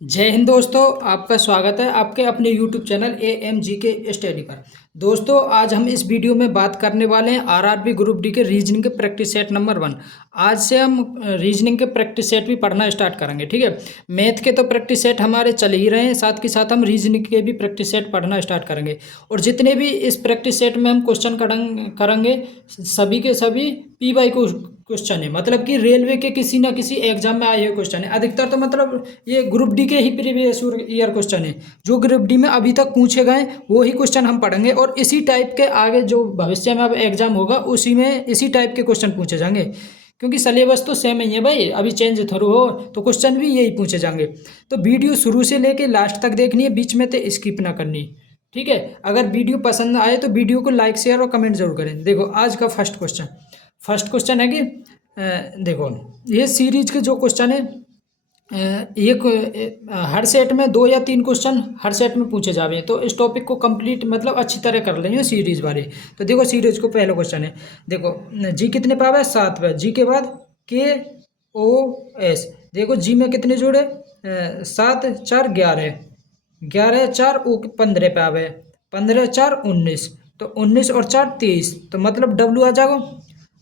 जय हिंद दोस्तों। आपका स्वागत है आपके अपने YouTube चैनल AMGK स्टडी पर। दोस्तों आज हम इस वीडियो में बात करने वाले हैं आरआरबी ग्रुप डी के रीजनिंग के प्रैक्टिस सेट नंबर 1। आज से हम रीजनिंग के प्रैक्टिस सेट भी पढ़ना स्टार्ट करेंगे, ठीक है। मैथ के तो प्रैक्टिस सेट हमारे चल ही रहे हैं, साथ के साथ हम रीजनिंग के भी प्रैक्टिस सेट पढ़ना स्टार्ट करेंगे। और जितने भी इस प्रैक्टिस सेट में हम क्वेश्चन करेंगे सभी के सभी PY को क्वेश्चन है, मतलब कि रेलवे के किसी ना किसी एग्जाम में आए हुए क्वेश्चन है। अधिकतर तो मतलब ये ग्रुप डी के ही प्रीवियस ईयर क्वेश्चन है, जो ग्रुप डी में अभी तक पूछे गए वो ही क्वेश्चन हम पढ़ेंगे। और इसी टाइप के आगे जो भविष्य में अब एग्जाम होगा उसी में इसी टाइप के क्वेश्चन पूछे जाएंगे, क्योंकि सिलेबस तो सेम ही है भाई, अभी चेंज थोड़ा हो तो क्वेश्चन भी यही पूछे जाएंगे। तो वीडियो शुरू से लेके लास्ट तक देखनी है, बीच में तो स्किप ना करनी, ठीक है। अगर वीडियो पसंद आए तो वीडियो को लाइक शेयर और कमेंट जरूर करें। देखो आज का फर्स्ट क्वेश्चन है कि देखो ये सीरीज के जो क्वेश्चन है हर सेट में 2 या 3 क्वेश्चन हर सेट में पूछे जावे, तो इस टॉपिक को कंप्लीट मतलब अच्छी तरह कर लेंगे सीरीज वाले। तो देखो सीरीज को पहला क्वेश्चन है, देखो जी कितने पावे 7 पे, जी के बाद KOS। देखो जी में कितने जोड़े 7 4 11, 11 4 15 पे आवे, 15 4 19, तो 19 और 4 23, तो मतलब W आ जाएगा।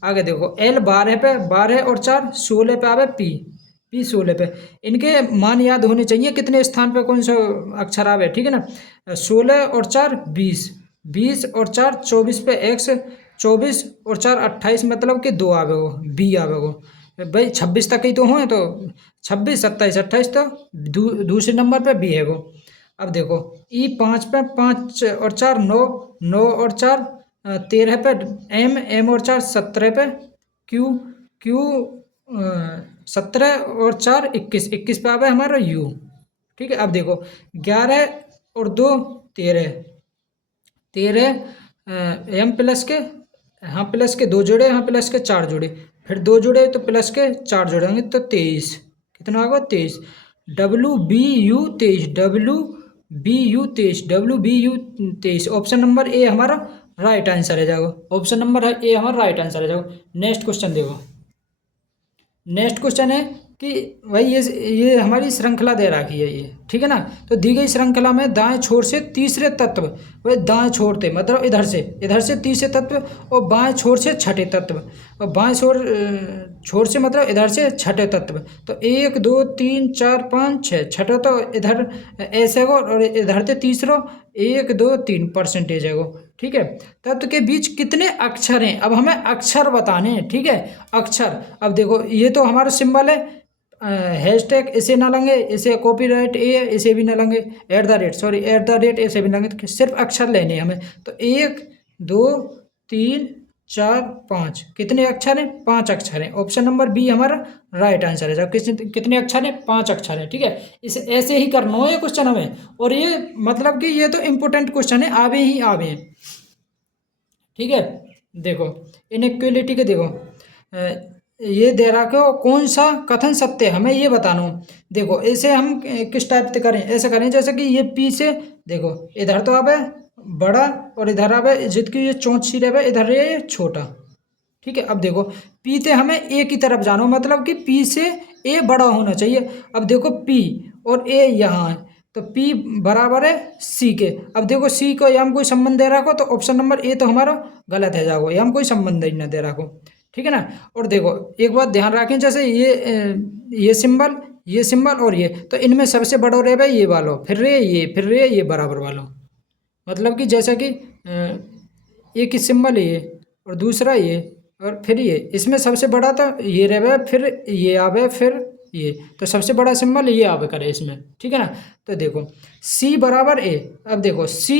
आगे देखो L 12 पे, 12 और 4 16 पे आवे, P 16 पे। इनके मान याद होने चाहिए कितने स्थान पे कौन सा अक्षर आवे, ठीक है ना। 16 और 4 20, 20 और 4 24 पे X, 24 और 4 28, मतलब कि 2 आवे वो B आवे वो भाई। 26 तक ही तो हो, तो 26 27 28, तो दूसरे नंबर पे B है वो। अब देखो E 5 पे, 5 और 4 9, 9 और 4 13 पे, M और 4 17 पे, Q 17 और 4 21, 21 पे आवे हमारा U, ठीक है। अब देखो 11 और 2 13, 13 M प्लस के, हाँ प्लस के 2 जोड़े, हाँ प्लस के 4 जोड़े, फिर 2 जोड़े तो प्लस के 4 जोड़ेंगे, तो 23, कितना होगा 23। WBU 23, WBU 23 option number A हमारा राइट आंसर है जाएगा। ऑप्शन नंबर ए हमारा राइट आंसर है जाएगा। नेक्स्ट क्वेश्चन देखो, नेक्स्ट क्वेश्चन है कि भाई ये हमारी श्रृंखला दे रखी है ये, ठीक है ना। तो दी गई श्रृंखला में दाएं छोर से तीसरे तत्व, भाई दाएं छोर थे मतलब इधर से तीसरे तत्व, और बाएं छोर से छठे तत्व, और बाएं छोर से मतलब इधर से छठे तत्व। तो 1 2 3 4 5 6, छठा तो इधर ऐसे हो, और इधर से तीसरा 1 2 3 परसेंटेज है वो, ठीक है। तत्व के बीच कितने अक्षर हैं, अब हमें अक्षर बताने हैं, ठीक है। अक्षर, अब देखो ये तो हमारा सिंबल है, हैशटैग इसे ना लेंगे, इसे कॉपीराइट ए इसे भी ना लेंगे, @ इसे भी लेंगे, तो सिर्फ अक्षर लेने हैं हमें। तो 1 2 3 4 5, कितने अक्षर हैं 5 अक्षर हैं। ऑप्शन नंबर बी हमारा राइट आंसर है। जब कितने अक्षर हैं 5 अक्षर है, ठीक है। इसे ऐसे ही करना हो ये क्वेश्चन हमें, और ये मतलब कि ये तो इम्पोर्टेंट क्वेश्चन है, आवे ही आवे हैं, ठीक है। देखो इनइक्वलिटी के देखो ये दे रखा हो, कौन सा कथन सत्य है हमें ये बताना हो। देखो इसे हम किस टाइप से करें, ऐसे करें जैसे कि ये पी से, देखो इधर तो आवे बड़ा, और इधर आवे जितकी ये चोंच सी रहे इधर ये छोटा, ठीक है। अब देखो पी से हमें ए की तरफ जाना हो, मतलब कि पी से ए बड़ा होना चाहिए। अब देखो पी और ए यहाँ है, तो पी बराबर है सी के। अब देखो सी को यहाँ कोई संबंध दे रखो, तो ऑप्शन नंबर ए तो हमारा गलत है जाओ, यहाँ कोई संबंध ही ना दे रखो, ठीक है ना। और देखो एक बात ध्यान रखें, जैसे ये सिंबल और ये, तो इनमें सबसे बड़ा रे भाई ये वालो, फिर ये बराबर वालो, मतलब कि जैसा कि एक ही सिंबल है ये, और दूसरा ये, और फिर ये, इसमें सबसे बड़ा तो ये रहे, फिर ये आवे, फिर ये, तो सबसे बड़ा सिंबल ये आवे करे इसमें, ठीक है ना। तो देखो सी बराबर ए, अब देखो सी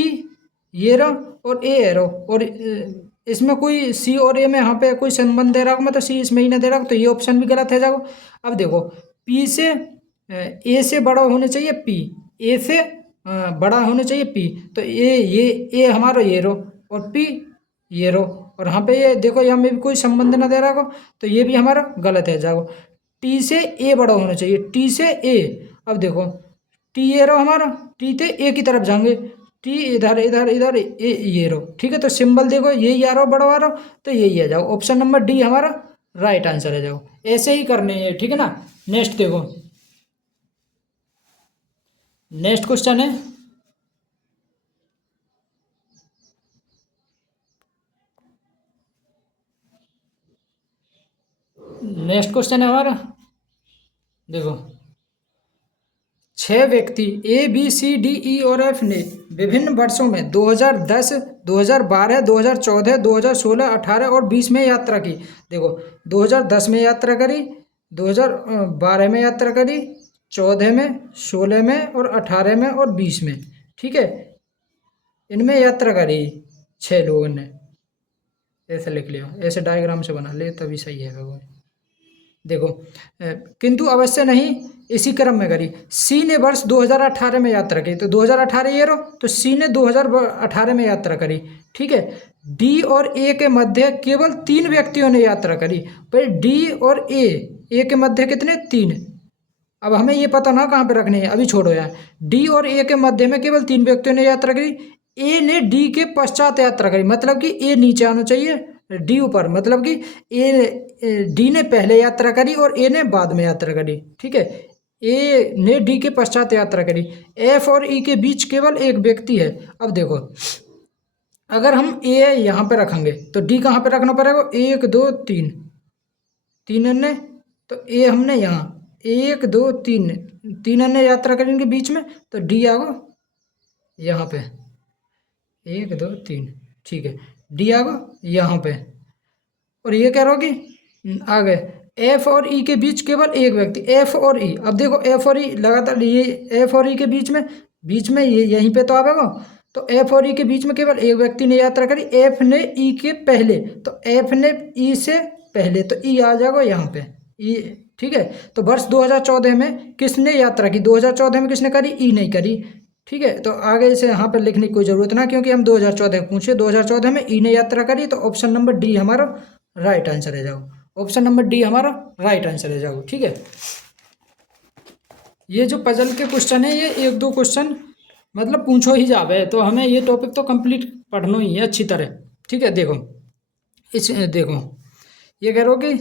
ये रो और ए है रो, और इसमें कोई सी और ए में यहाँ पे कोई संबंध दे रहा हो, मतलब सी इसमें ही ना दे रहा हो, तो ये ऑप्शन भी गलत है जाओ। अब देखो पी से ए से बड़ा होना चाहिए पी, ए से बड़ा होना चाहिए पी, तो ए हमारा ये रो, और पी ये रो, और यहाँ पे ये देखो यहाँ में भी कोई संबंध ना दे रहा हो, तो ये भी हमारा गलत है जाओ। टी से ए बड़ा होना चाहिए, टी से ए, अब देखो टी ये रो हमारा, टी से ए की तरफ जाएंगे, टी इधर इधर इधर ए ये रो, ठीक है। तो सिंबल देखो यही आ रहा हो बड़ा आ रहा हो, तो यही है जाओ। ऑप्शन नंबर डी हमारा राइट आंसर है जाओ। ऐसे ही करने हैं, ठीक है ना। नेक्स्ट देखो नेक्स्ट क्वेश्चन है, नेक्स्ट क्वेश्चन है हमारा, देखो, 6 व्यक्ति ए बी सी डी ई और एफ ने विभिन्न वर्षों में 2010, 2012, 2014, 2016, 18 और 20 में यात्रा की। देखो, 2010 में यात्रा करी, 2012 में यात्रा करी, 14 में, 16 में और 18 में और 20 में। ठीक है, इनमें यात्रा करी 6 लोगों ने। ऐसे लिख लियो, ऐसे डायग्राम से बना ले तभी सही है वो। देखो, किंतु अवश्य नहीं इसी क्रम में करी। सी ने वर्ष 2018 में यात्रा की, तो 2018 ये रो, तो सी ने 2018 में यात्रा करी। ठीक है, डी और ए के मध्य केवल 3 व्यक्तियों ने यात्रा करी। पर डी और ए के मध्य कितने? 3। अब हमें ये पता ना कहाँ पे रखनी है, अभी छोड़ो यार। डी और ए के मध्य में केवल 3 व्यक्तियों ने यात्रा करी। ए ने डी के पश्चात यात्रा करी, मतलब कि ए नीचे आना चाहिए, डी ऊपर, मतलब कि ए डी ने पहले यात्रा करी और ए ने बाद में यात्रा करी। ठीक है, ए ने डी के पश्चात यात्रा करी। एफ और ई के बीच केवल एक व्यक्ति है। अब देखो, अगर हम ए यहाँ पे रखेंगे तो डी कहाँ पे रखना पड़ेगा? 1 2 3, 3 अन्य, तो ए हमने यहाँ 1 2 3, 3 अन्य यात्रा करेंगे बीच में, तो डी आ गो यहाँ पे 1 2 3। ठीक है, डी आ गो यहाँ पे। और ये कह रहा हो कि आ गए एफ और ई के बीच केवल एक व्यक्ति, एफ और ई। अब देखो, एफ और ई लगातार, ये एफ और ई के बीच में ये यहीं पे तो आवेगा। तो एफ और ई के बीच में केवल एक व्यक्ति ने यात्रा करी, एफ ने ई के पहले, तो एफ ने ई से पहले, तो ई आ जाएगा यहाँ पे ई। ठीक है, तो वर्ष 2014 में किसने यात्रा की? 2014 में किसने करी? ई नहीं करी। ठीक है, तो आगे इसे यहाँ पर लिखने की कोई ज़रूरत ना, क्योंकि हम 2014 पूछे, 2014 में ई ने यात्रा करी, तो ऑप्शन नंबर डी हमारा राइट आंसर है जाओ। ऑप्शन नंबर डी हमारा राइट आंसर है जाओ। ठीक है, ये जो पजल के क्वेश्चन है, ये 1 2 क्वेश्चन मतलब पूछो ही जावे, तो हमें ये टॉपिक तो कंप्लीट पढ़ना ही है अच्छी तरह। ठीक है, देखो, देखो, ये कह रहे हो कि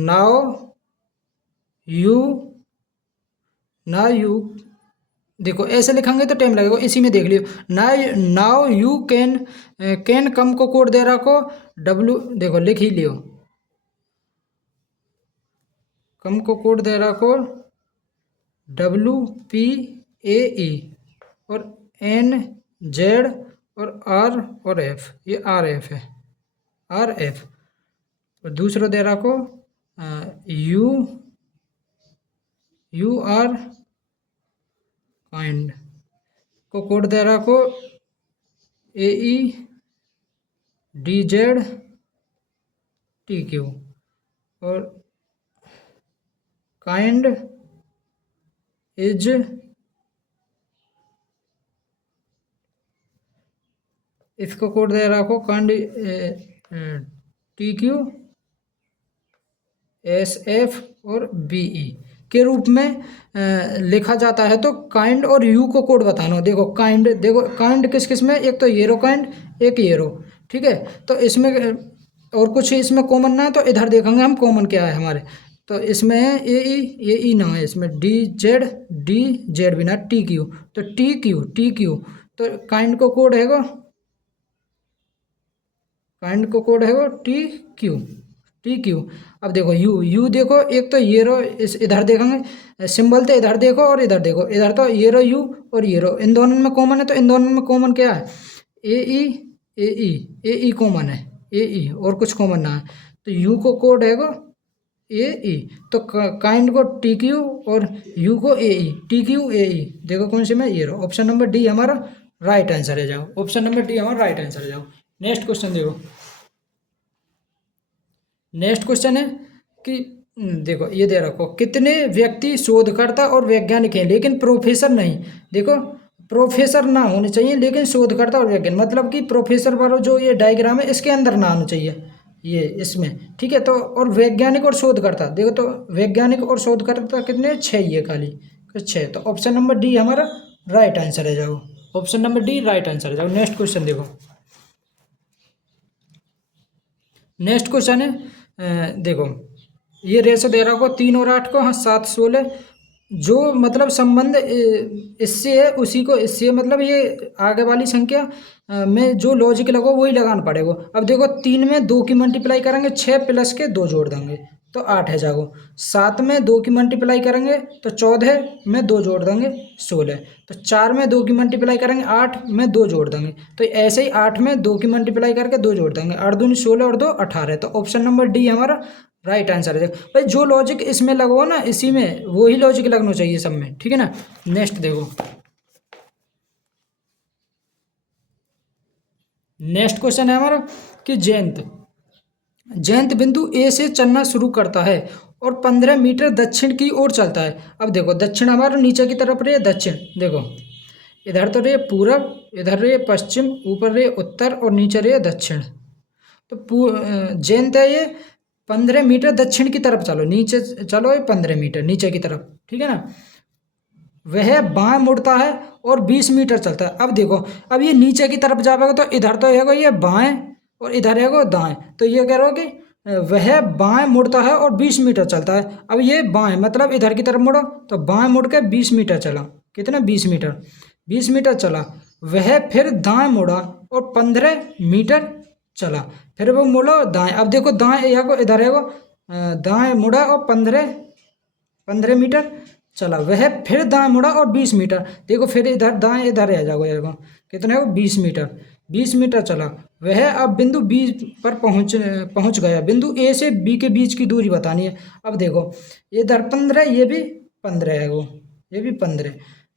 नाउ यू, देखो ऐसे लिखेंगे तो टाइम लगेगा, इसी में देख लियो। नाउ यू कैन कम को कोड दे रखो डब्ल्यू, देखो लिख ही लियो, कम को कोड दे रखो WPAE और NZ और R और F, ये RF है, RF। और दूसरा दे रखो UR काइंड को कोड दे रखो AEDZTQ और काइंड इज इसको कोड दे रखो काइंड TQSF और BE के रूप में लिखा जाता है। तो काइंड और यू को कोड बताना। देखो काइंड, देखो काइंड किस किस में, एक तो येरो काइंड, एक येरो। ठीक है, तो इसमें और कुछ इसमें कॉमन ना है, तो इधर देखेंगे हम कॉमन क्या है हमारे। तो इसमें है ए ई ना है, इसमें डी जेड भी ना, TQ, तो TQ तो काइंड को कोड है, काइंड को कोड है TQ। अब देखो यू देखो, एक तो येरो, इस इधर देखेंगे सिंबल, तो इधर देखो और इधर देखो, इधर तो येरो यू और येरो, इन दोनों में कॉमन है, तो इन दोनों में कॉमन क्या है? ए ई कॉमन है, ए और कुछ कॉमन ना है, तो यू को कोड है ए, तो काइंड को TQ और यू को TQ देखो कौन सी में, येरो। ऑप्शन नंबर डी हमारा राइट आंसर है जाओ। ऑप्शन नंबर डी हमारा राइट आंसर है जाओ। नेक्स्ट क्वेश्चन देखो, नेक्स्ट क्वेश्चन है कि देखो ये दे रखो, कितने व्यक्ति शोधकर्ता और वैज्ञानिक हैं लेकिन प्रोफेसर नहीं? देखो, प्रोफेसर ना होने चाहिए लेकिन शोधकर्ता और वैज्ञानिक, मतलब कि प्रोफेसर वाला जो ये डायग्राम है इसके अंदर ना आना चाहिए ये इसमें। ठीक है, तो और वैज्ञानिक और शोधकर्ता, देखो तो वैज्ञानिक और शोधकर्ता कितने? 6 ये खाली 6, तो ऑप्शन नंबर डी हमारा राइट आंसर है जाओ। Option number D right answer है जाओ। नेक्स्ट क्वेश्चन देखो, नेक्स्ट क्वेश्चन है देखो, ये रेशो दे रहा को 3 और 8 को, हाँ 7 16 जो मतलब संबंध इससे है उसी को इससे, मतलब ये आगे वाली संख्या में जो लॉजिक लगो वही लगाना पड़ेगा। अब देखो 3 में 2 की मल्टीप्लाई करेंगे, 6 प्लस के 2 जोड़ देंगे तो 8 है जागो। 7 में 2 की मल्टीप्लाई करेंगे तो 14 में 2 जोड़ देंगे 16। तो 4 में 2 की मल्टीप्लाई करेंगे, 8 में 2 जोड़ देंगे। तो ऐसे ही 8 में 2 की मल्टीप्लाई करके 2 जोड़ देंगे, 8 दूनी 16 और 2 18। तो ऑप्शन नंबर डी हमारा राइट आंसर है। भाई जो लॉजिक इसमें लगवाओ ना इसी में वही लॉजिक लगना चाहिए सब में, ठीक है ना। नेक्स्ट देखो, नेक्स्ट क्वेश्चन है हमारा कि जयंत बिंदु ए से चलना शुरू करता है और 15 मीटर दक्षिण की ओर चलता है। अब देखो दक्षिण हमारा नीचे की तरफ रहे दक्षिण, देखो इधर तो रहे पूरब, इधर रहे पश्चिम, ऊपर रहे उत्तर और नीचे रहे दक्षिण। तो जयंत है ये 15 मीटर दक्षिण की तरफ चलो, नीचे चलो ये 15 मीटर नीचे की तरफ, ठीक है ना। वह बाएं मुड़ता है और 20 मीटर चलता है। अब देखो अब ये नीचे की तरफ जाएगा तो इधर तो है ये बाएं और इधर है दाएं। तो ये कह रहे हो कि वह बाएं मुड़ता है और 20 मीटर चलता है। अब ये बाएं मतलब इधर की तरफ मुड़ो, तो बाएं मुड़ के 20 मीटर चला, कितना 20 मीटर, 20 मीटर चला। वह फिर दाएं मुड़ा और 15 मीटर चला, फिर वो मुड़ो दाएं। अब देखो दाएं यहाँ को इधर है वो दाएं मुड़ा और 15 मीटर चला। वह फिर दाएं मुड़ा और 20 मीटर, देखो फिर इधर दाएं इधर आ जाओगे यार, कितना है वो 20 मीटर, 20 मीटर चला। वह अब बिंदु बी पर पहुंच गया। बिंदु ए से बी के बीच की दूरी बतानी है। अब देखो इधर 15, ये भी 15 है, वो ये भी 15।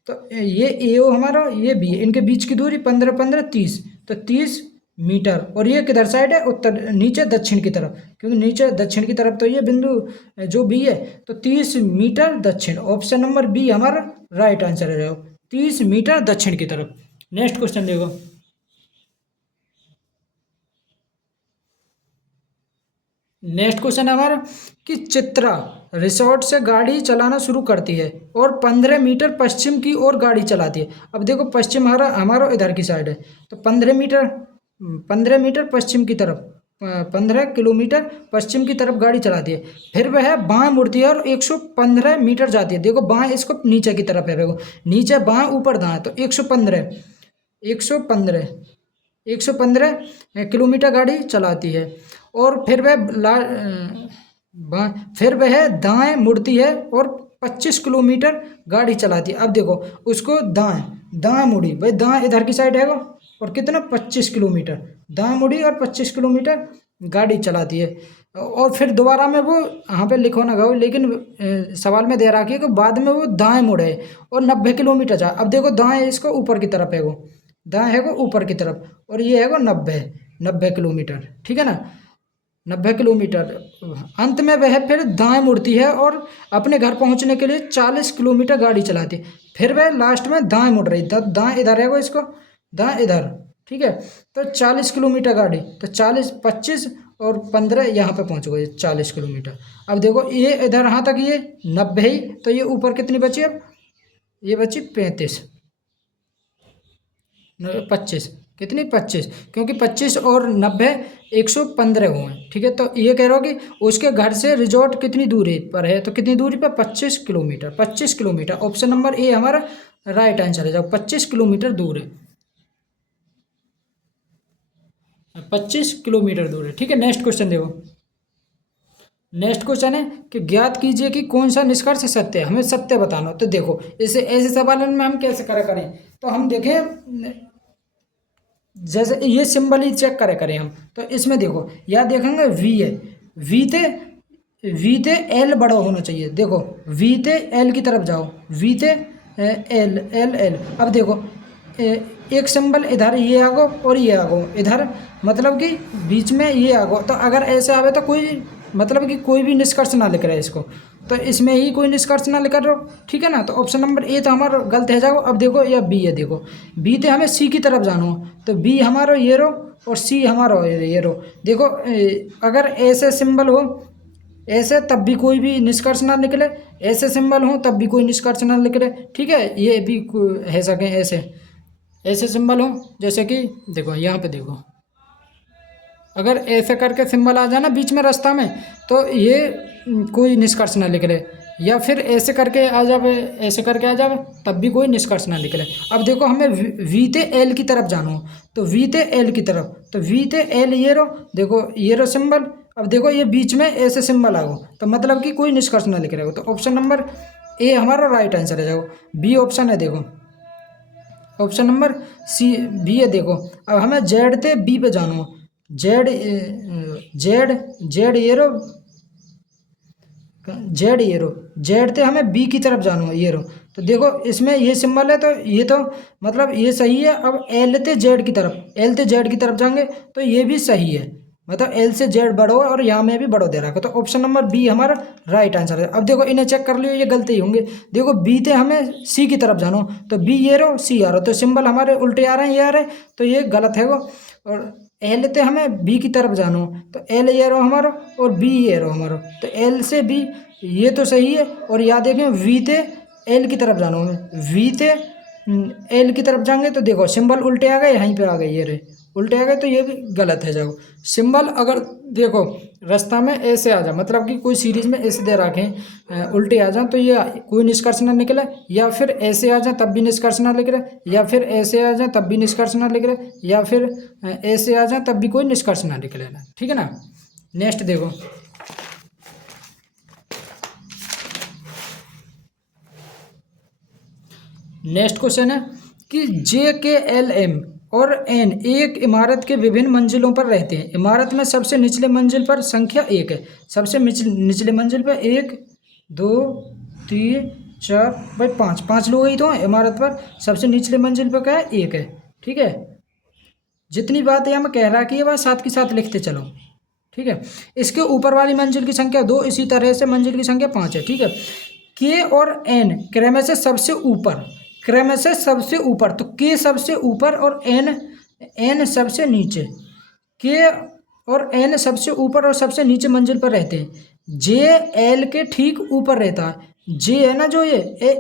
तो ये ए ओ हमारा, ये बी, इनके बीच की दूरी 15 15 30, तो 30 मीटर। और ये किधर साइड है, उत्तर नीचे दक्षिण की तरफ, क्योंकि नीचे दक्षिण की तरफ तो ये बिंदु जो बी है। तो 30 मीटर दक्षिण, ऑप्शन नंबर बी हमारा राइट आंसर है, 30 मीटर दक्षिण की तरफ। नेक्स्ट क्वेश्चन देखो, नेक्स्ट क्वेश्चन है हमारा कि चित्रा रिसोर्ट से गाड़ी चलाना शुरू करती है और 15 मीटर पश्चिम की ओर गाड़ी चलाती है। अब देखो पश्चिम हमारा हमारा इधर की साइड है, तो 15 मीटर पश्चिम की तरफ, 15 किलोमीटर पश्चिम की तरफ गाड़ी चलाती है। फिर वह बाएं मुड़ती है और 115 मीटर जाती है। देखो बाएं इसको नीचे की तरफ है, देखो नीचे बाएं ऊपर दाएं, तो 115 115 115 किलोमीटर गाड़ी चलाती है। और फिर फिर वह दाएं मुड़ती है और 25 किलोमीटर गाड़ी चलाती है। अब देखो उसको दाएं दाएं मुड़ी, भाई दाएं इधर की साइड है वो, और कितना 25 किलोमीटर दाएं मुड़ी और 25 किलोमीटर गाड़ी चलाती है। और फिर दोबारा में वो यहाँ पे लिखो ना गो, लेकिन सवाल में दे रखी है कि बाद में वो दाएं मुड़े और 90 किलोमीटर जा। अब देखो दाएं इसको ऊपर की तरफ है, वो दाएं है वो ऊपर की तरफ, और ये है वो 90 किलोमीटर, ठीक है ना, 90 किलोमीटर। अंत में वह फिर दाएं मुड़ती है और अपने घर पहुंचने के लिए 40 किलोमीटर गाड़ी चलाती है। फिर वह लास्ट में दाएं मुड़ रही, तब दाएं इधर है वो, इसको दाएं इधर, ठीक है। तो 40 किलोमीटर गाड़ी, तो 40 25 और 15 यहाँ पे पहुंच गए 40 किलोमीटर। अब देखो ये इधर यहाँ तक ये 90 ही, तो ये ऊपर कितनी बची, अब ये बची 35 25, कितनी 25, क्योंकि 25 और 90 115 हुए, ठीक है। तो ये कह रहा हो कि उसके घर से रिजॉर्ट कितनी दूरी पर है, तो कितनी दूरी पर 25 kilometre, 25 kilometre. Option number A हमारा राइट आंसर है, जब 25 किलोमीटर दूर है, 25 किलोमीटर दूर है, ठीक है। नेक्स्ट क्वेश्चन देखो, नेक्स्ट क्वेश्चन है कि ज्ञात कीजिए कि कौन सा निष्कर्ष सत्य है, हमें सत्य बताना हो। तो देखो इसे ऐसे सवाल में हम कैसे करें, तो हम देखें जैसे ये सिंबल ही चेक करें हम, तो इसमें देखो या देखेंगे वी है, वी थे एल बड़ा होना चाहिए। देखो वी थे एल की तरफ जाओ, वी थे एल एल एल। अब देखो एक सिंबल इधर ये आगो और ये आगो इधर, मतलब कि बीच में ये आगो। तो अगर ऐसे आवे तो कोई मतलब कि कोई भी निष्कर्ष ना लिख रहा है इसको, तो इसमें ही कोई निष्कर्ष ना लिख रहा हो, ठीक है ना। तो ऑप्शन नंबर ए तो हमारा गलत है जाओ। अब देखो या बी है, देखो बी थे हमें सी की तरफ जाना हो, तो बी हमारा ये रो और सी हमारा ये रो। देखो अगर ऐसे सिंबल हो ऐसे तब भी कोई भी निष्कर्ष ना निकले, ऐसे सिंबल हो तब भी कोई निष्कर्ष ना निकले, ठीक है। ये भी है सके ऐसे सिंबल हो, जैसे कि देखो यहाँ पे देखो अगर ऐसे करके सिंबल आ जाना बीच में रास्ता में, तो ये कोई निष्कर्ष ना निकले। या फिर ऐसे करके आ जावे, ऐसे करके आ जावे, तब भी कोई निष्कर्ष ना निकले। अब देखो हमें वी ते एल की तरफ जाना हो, तो वी ते एल की तरफ, तो वी ते एल ये रो, देखो ये रो सिंबल। अब देखो ये बीच में ऐसे सिंबल आ गो, तो मतलब कि कोई निष्कर्ष ना लिख रहे हो, तो ऑप्शन नंबर ए हमारा राइट आंसर है। जाओ बी ऑप्शन है, देखो ऑप्शन नंबर सी बी है। देखो अब हमें जेड ते बी पे जाना हो, जेड जेड जेड ये रो, जेड ये रो, जेड थे हमें बी की तरफ जाना है, ये रो। तो देखो इसमें ये सिंबल है, तो ये तो मतलब ये सही है। अब एल थे जेड की तरफ, एल थे जेड की तरफ जाएंगे तो ये भी सही है, मतलब एल से जेड बढ़ो और यहाँ में भी बढ़ो दे रखा है, तो ऑप्शन नंबर बी हमारा राइट आंसर है। अब देखो इन्हें चेक कर लियो, ये गलती होंगे। देखो बी थे हमें सी की तरफ जानो, तो बी ये रो, सी आ रहा, तो सिंबल हमारे उल्टे आ रहे हैं, ये आ रहे, तो ये गलत है वो। और एल ते हमें बी की तरफ जानो, तो एल ये रो हमारा और बी ये रो हमारा, तो एल से बी ये तो सही है। और याद देखें वी ते एल की तरफ जाना हमें, वी ते एल की तरफ जाएंगे तो देखो सिंबल उल्टे आ गए, यहीं पे आ गए, ये रहे उल्टे आ गए, तो ये भी गलत है। जाओ सिंबल अगर देखो रास्ता में ऐसे आ जाए, मतलब कि कोई सीरीज में ऐसे दे रखें उल्टे आ जाए, तो ये कोई निष्कर्ष ना निकले, या फिर ऐसे आ जाए तब भी निष्कर्ष ना निकले, या फिर ऐसे आ जाए तब भी निष्कर्ष ना निकले, या फिर ऐसे आ जाए तब भी कोई निष्कर्ष ना निकले ना, ठीक है ना। नेक्स्ट देखो, नेक्स्ट क्वेश्चन है कि जे के एल एम और एन एक इमारत के विभिन्न मंजिलों पर रहते हैं। इमारत में सबसे निचले मंजिल पर संख्या एक है, सबसे निचले मंजिल पर एक, दो, तीन, चार, भाई पाँच, पाँच लोग ही तो हैं इमारत पर, सबसे निचले मंजिल पर क्या है, एक है, ठीक है। जितनी बात यहाँ में कह रहा है कि ये बात साथ के साथ लिखते चलो, ठीक है। इसके ऊपर वाली मंजिल की संख्या दो, इसी तरह से मंजिल की संख्या पाँच है, ठीक है। के और एन क्रम से सबसे ऊपर, क्रम से सबसे ऊपर, तो के सबसे ऊपर और एन एन सबसे नीचे, के और एन सबसे ऊपर और सबसे नीचे मंजिल पर रहते हैं। जे एल के ठीक ऊपर रहता है, जे है ना जो ये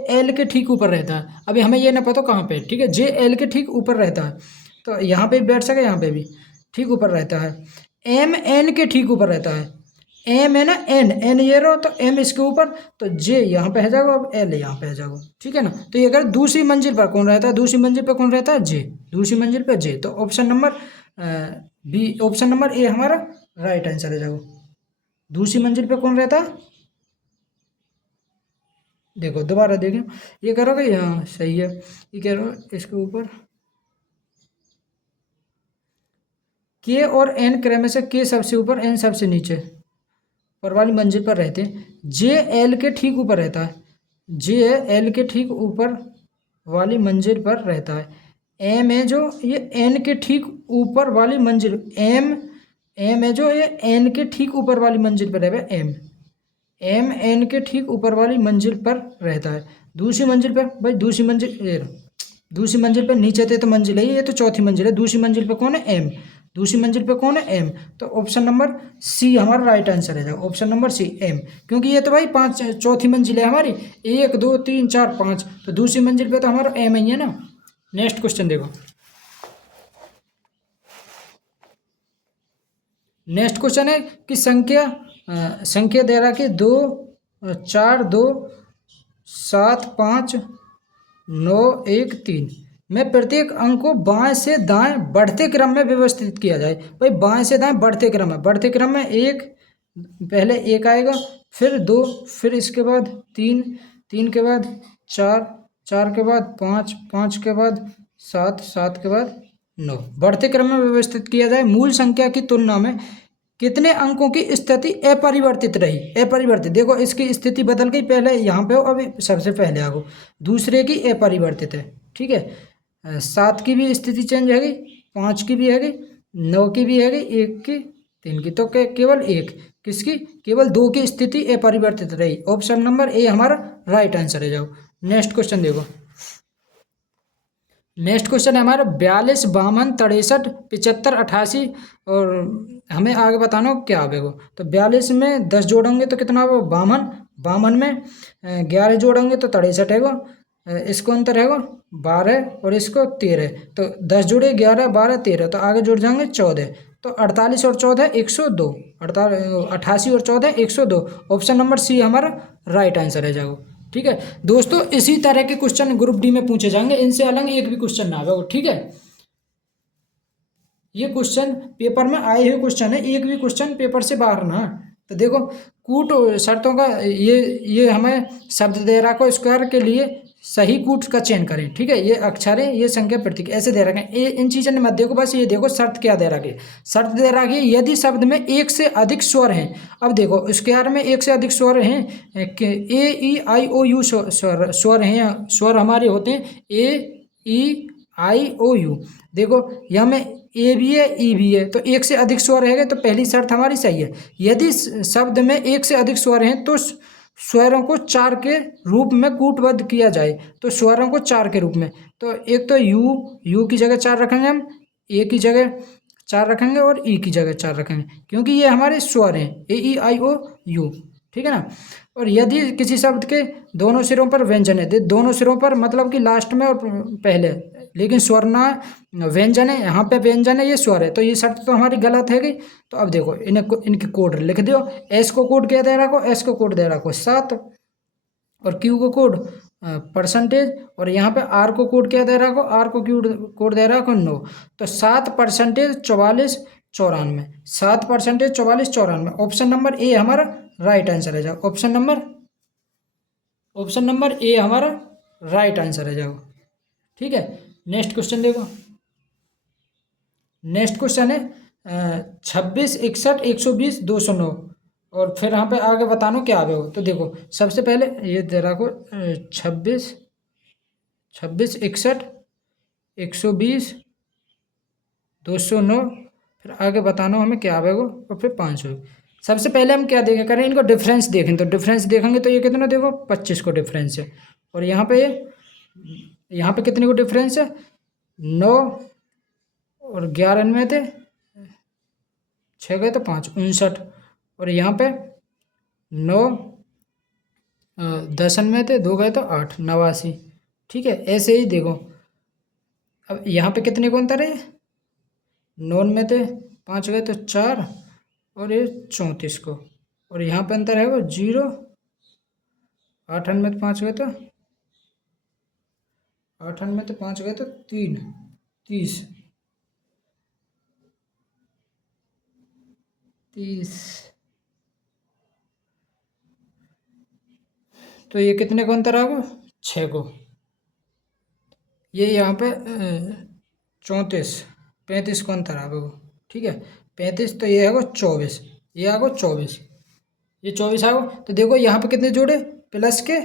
एल के ठीक ऊपर रहता है। अभी हमें ये ना पता कहाँ पे, ठीक है, जे एल के ठीक ऊपर रहता है, तो यहाँ पे भी बैठ सके, यहाँ पे भी ठीक ऊपर रहता है। एम एन के ठीक ऊपर रहता है, एम है ना, एन एन ये रहो, तो एम इसके ऊपर, तो जे यहाँ पे है जाओ, अब एल यहाँ पे है जाओ, ठीक है ना। तो ये अगर दूसरी मंजिल पर कौन रहता है, दूसरी मंजिल पर कौन रहता है, जे, दूसरी मंजिल पर जे, तो option number B, option number A हमारा राइट आंसर है। जाओ दूसरी मंजिल पे कौन रहता है, देखो दोबारा देखिए, ये कह रहा कि हाँ सही है, ये कह रहा इसके ऊपर के और एन क्रम से के सबसे ऊपर एन सबसे नीचे पर वाली मंजिल पर रहते हैं। जे एल के ठीक ऊपर रहता है, जे एल के ठीक ऊपर वाली मंजिल पर रहता है। एम है जो ये एन के ठीक ऊपर वाली मंजिल, एम एम है जो ये एन के ठीक ऊपर वाली मंजिल पर रहता है, एम एम एन के ठीक ऊपर वाली मंजिल पर रहता है। दूसरी मंजिल पर भाई, दूसरी मंजिल ये दूसरी मंजिल पर नीचे थे तो मंजिल है ये, तो चौथी मंजिल है, दूसरी मंजिल पर कौन है, एम, दूसरी मंजिल पे कौन है, एम, तो ऑप्शन नंबर सी हमारा राइट आंसर है। ऑप्शन नंबर सी एम, क्योंकि ये तो भाई पांच, चौथी मंजिल है हमारी, एक, दो, तीन, चार, पाँच, तो दूसरी मंजिल पे तो हमारा एम ही है ना। नेक्स्ट क्वेश्चन देखो, नेक्स्ट क्वेश्चन है कि संख्या दे रहा कि 2, 4, 2, 7, 5, 9, 1, 3 में प्रत्येक अंक को बाएं से दाएं बढ़ते क्रम में व्यवस्थित किया जाए। भाई बाएं से दाएं बढ़ते क्रम में, बढ़ते क्रम में एक, पहले एक आएगा, फिर दो, फिर इसके बाद तीन, तीन के बाद चार, चार के बाद पाँच, पाँच के बाद सात, सात के बाद नौ, बढ़ते क्रम में व्यवस्थित किया जाए। मूल संख्या की तुलना में कितने अंकों की स्थिति अपरिवर्तित रही, अपरिवर्तित, देखो इसकी स्थिति बदल गई, पहले यहाँ पे हो, अभी सबसे पहले आ गो, दूसरे की अपरिवर्तित है, ठीक है। सात की भी स्थिति चेंज है गई, पाँच की भी है गई, नौ की भी है गई, एक की, तीन की, तो केवल एक, किसकी, केवल दो की स्थिति अपरिवर्तित रही। ऑप्शन नंबर ए हमारा राइट आंसर है। जाओ नेक्स्ट क्वेश्चन देखो, नेक्स्ट क्वेश्चन है हमारा 42, 52, 63, 75, 88, और हमें आगे बताना हो क्या आवेगा। तो 42 में 10 जोड़ेंगे तो कितना होगा, 52, 52 में 11 जोड़ेंगे तो 63 है, इसको अंतर है 12 और इसको 13, तो 10 जोड़े 11, 12, 13, तो आगे जुड़ जाएंगे 14, तो 48 और 14 102, 88 और 14 102। ऑप्शन नंबर सी हमारा राइट आंसर है जाओ। ठीक है दोस्तों, इसी तरह के क्वेश्चन ग्रुप डी में पूछे जाएंगे, इनसे अलग एक भी क्वेश्चन ना आवे। ठीक है, ये क्वेश्चन पेपर में आए हुए क्वेश्चन है, एक भी क्वेश्चन पेपर से बाहर ना। तो देखो कूट शर्तों का ये हमें शब्द दे रखा है, स्क्वायर के लिए सही कूट का चयन करें। ठीक है, ये अक्षर है, ये संख्या प्रतीक ऐसे दे रखे हैं। इन चीज़ों ने मत देखो, बस ये देखो शर्त क्या दे रखी है। शर्त दे रखी है यदि शब्द में एक से अधिक स्वर हैं। अब देखो स्क्वायर में एक से अधिक स्वर हैं, ए ई आई ओ यू स्वर हैं, स्वर हमारे होते हैं ए ई आई ओ यू। देखो यहाँ में ए भी है ई भी है, तो एक से अधिक स्वर है तो पहली शर्त हमारी सही है। यदि शब्द में एक से अधिक स्वर हैं तो स्वरों को चार के रूप में कूटबद्ध किया जाए। तो स्वरों को चार के रूप में, तो एक तो यू की जगह चार रखेंगे हम, ए की जगह चार रखेंगे और ई की जगह चार रखेंगे, क्योंकि ये हमारे स्वर हैं ए ई आई ओ यू। ठीक है ना। और यदि किसी शब्द के दोनों सिरों पर व्यंजन है, दोनों सिरों पर मतलब कि लास्ट में और पहले, लेकिन स्वर ना व्यंजन है, यहाँ पे व्यंजन है ये स्वर है, तो ये शर्त तो हमारी गलत है गई। तो अब देखो इनकी कोड लिख दो। एस को कोड क्या दे रखो, एस को कोड दे रखो 7, और क्यू को कोड परसेंटेज, और यहाँ पे आर को कोड क्या दे रखो, आर को कोड दे रखो 9। तो 7% 44 94, 7% 44 94। ऑप्शन नंबर ए हमारा राइट आंसर है जाओ। ऑप्शन नंबर ए हमारा राइट आंसर है जाओ। ठीक है, नेक्स्ट क्वेश्चन देखो। नेक्स्ट क्वेश्चन है 26 61 120 209, और फिर यहाँ पे आगे बताना क्या आगे हो। तो देखो सबसे पहले ये दे रखो 26 61 120 209, फिर आगे बताना हमें क्या आवेगा, और फिर 500। सबसे पहले हम क्या देखें करें, इनको डिफरेंस देखें। तो डिफरेंस देखेंगे तो ये कितना देखो 25 को डिफरेंस है, और यहाँ पे कितने को डिफरेंस है 9, और 11 में थे 6 गए तो 5 59, और यहाँ पे 9 10 में थे 2 गए तो 8 89। ठीक है, ऐसे ही देखो अब यहाँ पे कितने को अंतर है, 9 में थे 5 गए तो 4, और ये 34 को, और यहाँ पे अंतर है वो 0, 8 में तो 5 गए तो 8 में तो 5 गए तो 3 30 30। तो ये कितने को अंतर आएगा 6 को। ये यहाँ पे 34 35 को अंतर आएगा। ठीक है 35, तो ये आएगा 24, ये आएगा 24, ये 24 आएगा। तो देखो यहाँ पे कितने जोड़े प्लस के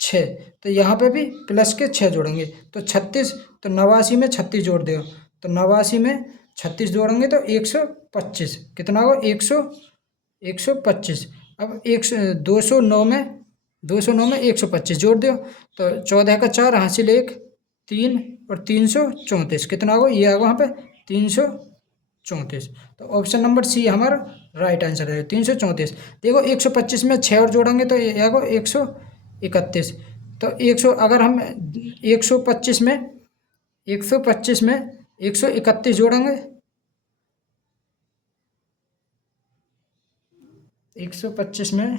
6, तो यहाँ पे भी प्लस के 6 जोड़ेंगे तो 36। तो 89 में 36 जोड़ देगा, तो 89 में 36 जोड़ेंगे तो 125, कितना होगा 125। अब 209 में 125 जोड़ दो, तो 14 का 4 हासिल 1 3, और 334 कितना होगा, ये आएगा वहाँ पे 334। तो ऑप्शन नंबर सी हमारा राइट आंसर है 334। देखो 125 में 6 और जोड़ेंगे तो ये आएगा 131। तो 100 अगर हम 125 में 131 जोड़ेंगे, 125 में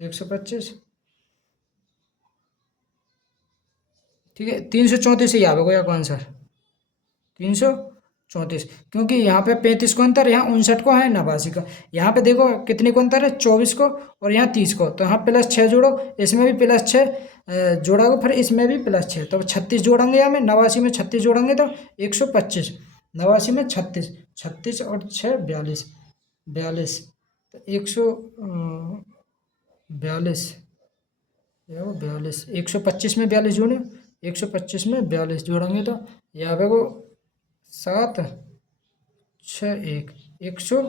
125, ठीक है 334 ही आवेगा आपका आंसर 334, क्योंकि यहाँ पे 35 को अंतर, यहाँ 59 को है 89 का। यहाँ पे देखो कितने को अंतर है 24 को, और यहाँ 30 को, तो यहाँ प्लस 6 जोड़ो, इसमें भी प्लस 6 जोड़ोगे, फिर इसमें भी प्लस 6, तो 36 जोड़ेंगे। यहाँ में 89 में 36 जोड़ेंगे तो 125, 89 में 36, 36 और 6 42, 42, तो 142, 125 में 42 जोड़े, 125 में 42 जोड़ेंगे तो यहाँ पे को 7 6 1 100,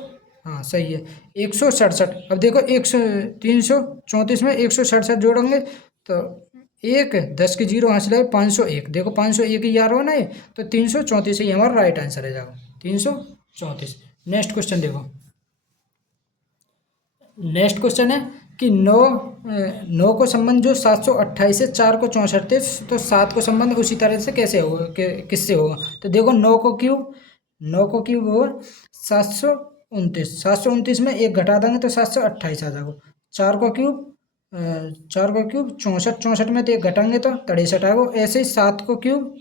हाँ सही है 167। अब देखो 334 में 167 जोड़ेंगे तो 1 10 की 0 हासिल है 501। देखो 501 ही यार हो ना ये, तो 334 ही हमारा राइट आंसर है जाओ 334। नेक्स्ट क्वेश्चन देखो। नेक्स्ट क्वेश्चन है कि 9 को संबंध जो 728 से 4 को 64 थे, तो 7 को संबंध उसी तरह से कैसे होगा, किससे होगा। तो देखो 9 को क्यूब होगा 729, 729 में एक घटा देंगे तो 728 आ जाएगा। 4 को क्यूब 64, 64 में तो एक घटाएंगे तो 63 आएगा। ऐसे ही 7 को क्यूब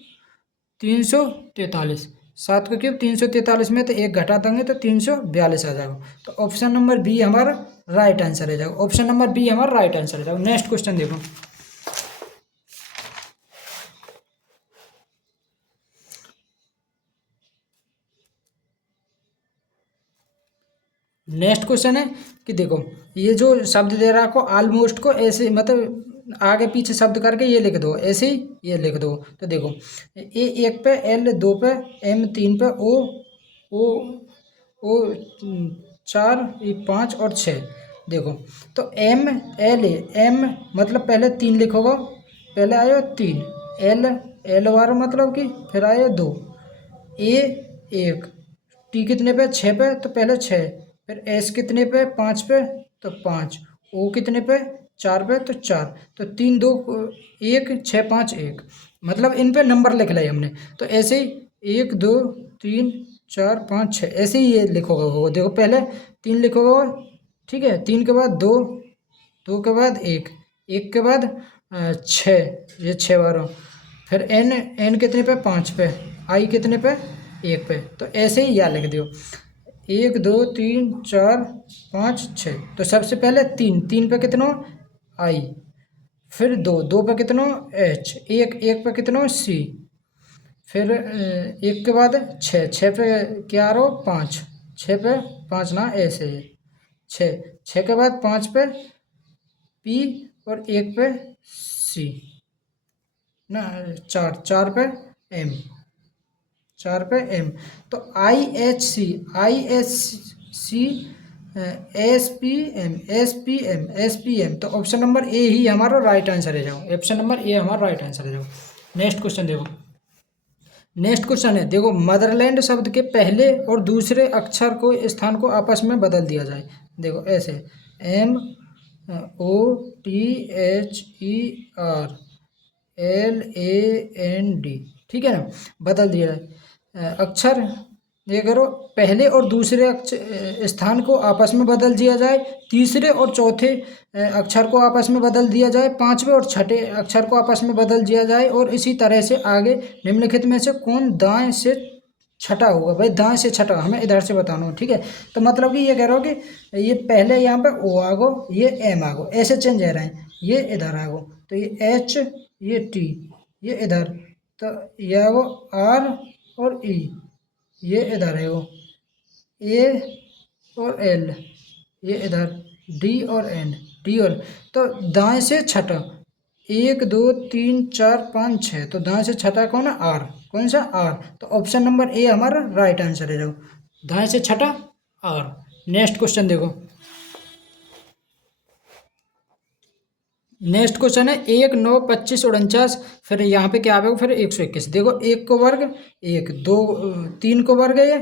343, 7 को क्यूब 343 में तो एक घटा देंगे तो 342 आ जाएगा। तो ऑप्शन नंबर बी हमारा राइट आंसर है जाएगा। ऑप्शन नंबर बी हमारा राइट आंसर है जाएगा। नेक्स्ट क्वेश्चन देखो। नेक्स्ट क्वेश्चन है कि देखो ये जो शब्द दे रहा को ऑलमोस्ट को ऐसे मतलब आगे पीछे शब्द करके ये लिख दो, ऐसे ही ये लिख दो। तो देखो ए 1 पे, एल 2 पे, एम 3 पे, ओ 4, ये 5 और 6। देखो तो एम एल एम मतलब पहले 3 लिखोगे, पहले आयो 3, एल एल वाला मतलब कि फिर आयो 2, ए 1, टी कितने पे 6 पे तो पहले 6, फिर एस कितने पे 5 पे तो 5, ओ कितने पे 4 पे तो 4, तो 3 2 1 6 5 1, मतलब इन पे नंबर लिख लिया हमने। तो ऐसे ही 1 2 3 4 5 6 ऐसे ही ये लिखोगे वो। देखो पहले 3 लिखोगे, ठीक है, 3 के बाद 2, 2 के बाद 1, 1 के बाद 6, ये 6 बार, फिर एन एन कितने पे 5 पे, आई कितने पे 1 पे। तो ऐसे ही या लिख दो 1 2 3 4 5 6। तो सबसे पहले 3, 3 पे कितना आई, फिर 2, 2 पे कितना एच, 1, 1 पे कितना सी, फिर 1 के बाद 6, 6 पे क्या आ रहा हो 5, 6 पे 5 ना ऐसे है 6, 6 के बाद 5 पे पी और 1 पे सी ना, 4, 4 पे एम, 4 पे एम। तो I H C S P M, S P M, S P M. तो ऑप्शन नंबर ए ही हमारा राइट आंसर है जाओ। ऑप्शन नंबर ए हमारा राइट आंसर है जाओ। नेक्स्ट क्वेश्चन देखो। नेक्स्ट क्वेश्चन है देखो, मदरलैंड शब्द के पहले और दूसरे अक्षर को स्थान को आपस में बदल दिया जाए। देखो ऐसे M O T H E R L A N D, ठीक है ना, बदल दिया है अक्षर। ये करो पहले और दूसरे स्थान को आपस में बदल दिया जाए, तीसरे और चौथे अक्षर को आपस में बदल दिया जाए, पांचवें और छठे अक्षर को आपस में बदल दिया जाए, और इसी तरह से आगे निम्नलिखित में से कौन दाएं से छठा होगा। भाई दाएं से छठा हमें इधर से बताना हो, ठीक है। तो मतलब कि ये कह रहा हो कि ये पहले यहाँ पे ओ आगो, ये एम आगो, ऐसे चेंज हो रहे हैं, ये इधर आगो, तो ये एच, ये टी, ये इधर, तो यह वो आर और ई, ये इधर है वो ए और एल, ये इधर डी और एन, डी और, तो दाएं से छठा 1 2 3 4 5 6, तो दाएं से छठा कौन है आर, कौन सा आर। तो ऑप्शन नंबर ए हमारा राइट आंसर है। जाओ दाएं से छठा आर। नेक्स्ट क्वेश्चन देखो। नेक्स्ट क्वेश्चन है 1 9 25 49, फिर यहाँ पे क्या आएगा फिर 121। देखो 1 को वर्ग 1 2 3 को वर्ग है,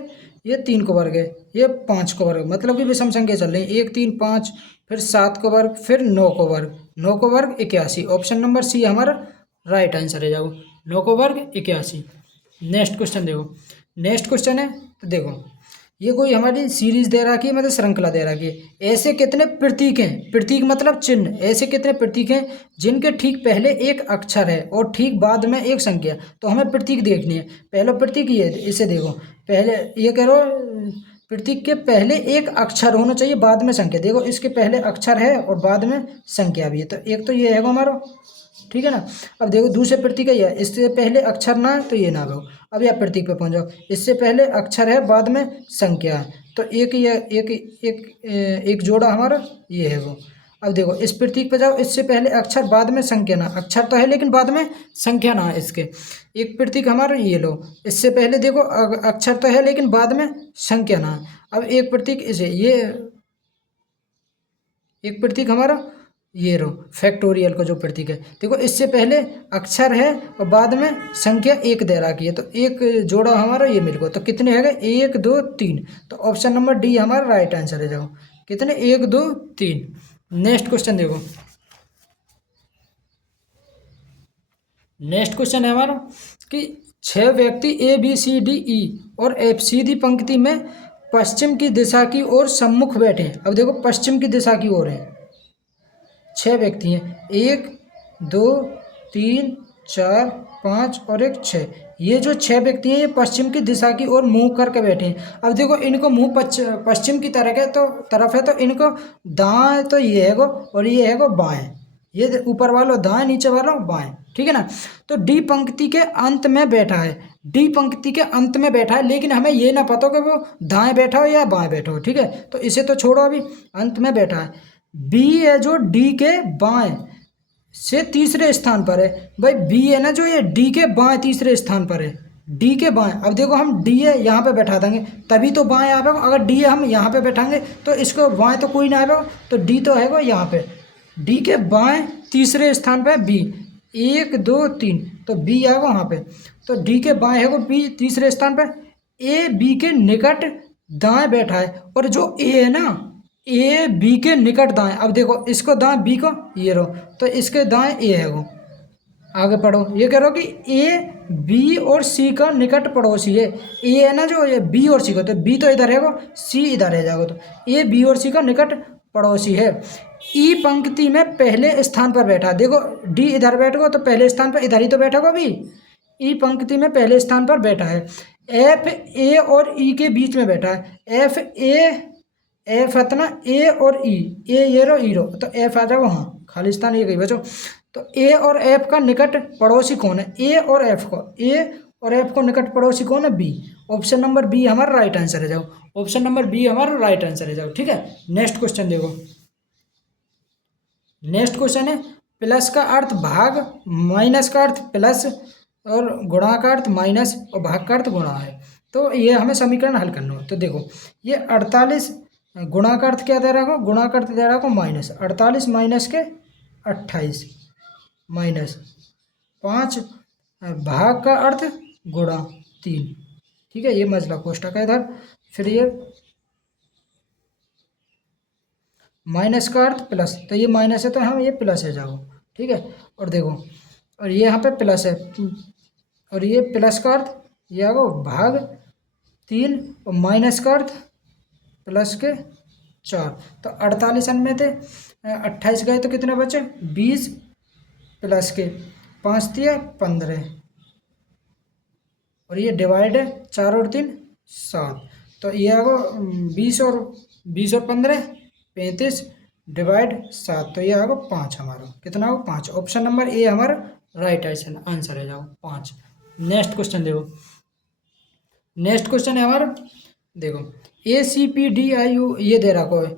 ये 3 को वर्ग है, ये 5 को वर्ग, मतलब कि विषम संख्या चल रही है 1 3 5, फिर 7 को वर्ग, फिर 9 को वर्ग, 9 को वर्ग 81। ऑप्शन नंबर सी हमारा राइट आंसर है। जाओ 9 को वर्ग 81। नेक्स्ट क्वेश्चन देखो। नेक्स्ट क्वेश्चन है तो देखो ये कोई हमारी सीरीज दे रखी है, मतलब श्रृंखला दे रखी है। ऐसे कितने प्रतीक हैं, प्रतीक मतलब चिन्ह, ऐसे कितने प्रतीक हैं जिनके ठीक पहले एक अक्षर है और ठीक बाद में एक संख्या। तो हमें प्रतीक देखनी है। पहला प्रतीक ये, इसे देखो पहले ये करो प्रतीक के पहले एक अक्षर होना चाहिए, बाद में संख्या। देखो इसके पहले अक्षर है और बाद में संख्या भी है, तो एक तो ये है हमारा, ठीक है ना। अब देखो दूसरे प्रतीक है, यह इससे पहले अक्षर ना है तो ये ना हो। अब यह प्रतीक पे पहुंच जाओ, इससे पहले अक्षर है बाद में संख्या है, तो एक ये एक जोड़ा हमारा ये है वो। अब देखो इस प्रतीक पे जाओ, इससे पहले अक्षर बाद में संख्या ना, अक्षर तो है लेकिन बाद में संख्या ना है इसके। एक प्रतीक हमारा ये लो, इससे पहले देखो अक्षर तो है लेकिन बाद में संख्या ना है। अब एक प्रतीक इसे ये, एक प्रतीक हमारा ये रो फैक्टोरियल का जो प्रतीक है, देखो इससे पहले अक्षर है और बाद में संख्या एक दे रखी है, तो एक जोड़ा हमारा ये मिल गया। तो कितने है 1 2 3, तो ऑप्शन नंबर डी हमारा राइट आंसर है। जाओ कितने 1 2 3। नेक्स्ट क्वेश्चन देखो। नेक्स्ट क्वेश्चन है हमारा कि 6 व्यक्ति ए बी सी डी ई और एफ सीधी पंक्ति में पश्चिम की दिशा की ओर सम्मुख बैठे हैं। अब देखो पश्चिम की दिशा की ओर है, 6 व्यक्ति हैं, 1 2 3 4 5 और एक 6। ये जो 6 व्यक्ति हैं ये पश्चिम की दिशा की ओर मुंह करके बैठे हैं। अब देखो इनको मुंह पश्चिम की तरफ है तो इनको दाएं तो ये है गो और ये है गो बाएं। ये ऊपर वालों दाएं, नीचे वालों बाएं, ठीक है ना। तो डी पंक्ति के अंत में बैठा है, डी पंक्ति के अंत में बैठा है, लेकिन हमें ये ना पता हो कि वो दाएं बैठा हो या बाएं बैठा हो, ठीक है। तो इसे तो छोड़ो, अभी अंत में बैठा है। बी है जो डी के बाएं से तीसरे स्थान पर है। भाई बी है ना जो ये डी के बाएं तीसरे स्थान पर है, डी के बाएं। अब देखो हम डी है यहाँ पे बैठा देंगे तभी तो बाएं आएगा। अगर डी है हम यहाँ पे बैठाएंगे तो इसको बाएं तो कोई ना आएगा, तो डी तो है वो यहाँ पे। डी के बाएं तीसरे स्थान पे बी, 1 2 3, तो बी आएगा वहाँ पे। तो डी के बाएं है वो बी तीसरे स्थान पे। ए बी के निकट दाएं बैठा है, और जो ए है ना ए बी के निकट दाएं। अब देखो इसको दाएं बी को, ये रहो, तो इसके दाएं ए है वो। आगे पढ़ो, ये कह रहे हो कि ए बी और सी का निकट पड़ोसी है। ए है ना जो ये बी और सी का, तो बी तो इधर है वो, सी इधर रह जाएगा, तो ए बी और सी का निकट पड़ोसी है। ई पंक्ति में पहले स्थान पर बैठा, देखो डी इधर बैठेगा तो पहले स्थान पर इधर ही तो बैठेगा अभी। ई पंक्ति में पहले स्थान पर बैठा है। एफ ए और ई के बीच में बैठा है। एफ है ना ए और ई, ए ये रो ई रो, तो एफ आ जाओ वहाँ, खालिस्तान ये गई बच्चों। तो ए और एफ का निकट पड़ोसी कौन है? ए और एफ को निकट पड़ोसी कौन है? बी। ऑप्शन नंबर बी हमारा राइट आंसर है, जाओ ऑप्शन नंबर बी हमारा राइट आंसर है, जाओ ठीक है। नेक्स्ट क्वेश्चन देखो, नेक्स्ट क्वेश्चन है प्लस का अर्थ भाग, माइनस का अर्थ प्लस और गुणा का अर्थ माइनस और भाग का अर्थ गुणा है। तो ये हमें समीकरण हल करना हो। तो देखो ये 48 गुणा का अर्थ क्या दे रहा हो? गुणा का अर्थ दे रहा हो माइनस 48 माइनस के 28 माइनस 5 भाग का अर्थ गुणा 3, ठीक है। ये मजला कोष्टक है इधर। फिर ये माइनस का अर्थ प्लस, तो ये माइनस है तो हम ये प्लस है, जाओ ठीक है। और देखो और ये यहाँ पे प्लस है, और ये प्लस का अर्थ ये आगो भाग 3 और माइनस का अर्थ प्लस के 4। तो 48 में थे 28 गए तो कितने बचे? 20 प्लस के 5 दिया 15, और ये डिवाइड है 4 और 3 7। तो ये आगो 20 और 15 35 डिवाइड 7, तो ये आगो 5 हमारा, कितना हो? 5। ऑप्शन नंबर ए हमारा राइट आंसर है, जाओ 5। नेक्स्ट क्वेश्चन देखो, नेक्स्ट क्वेश्चन है हमारा, देखो ACPDIU ये दे रखा है,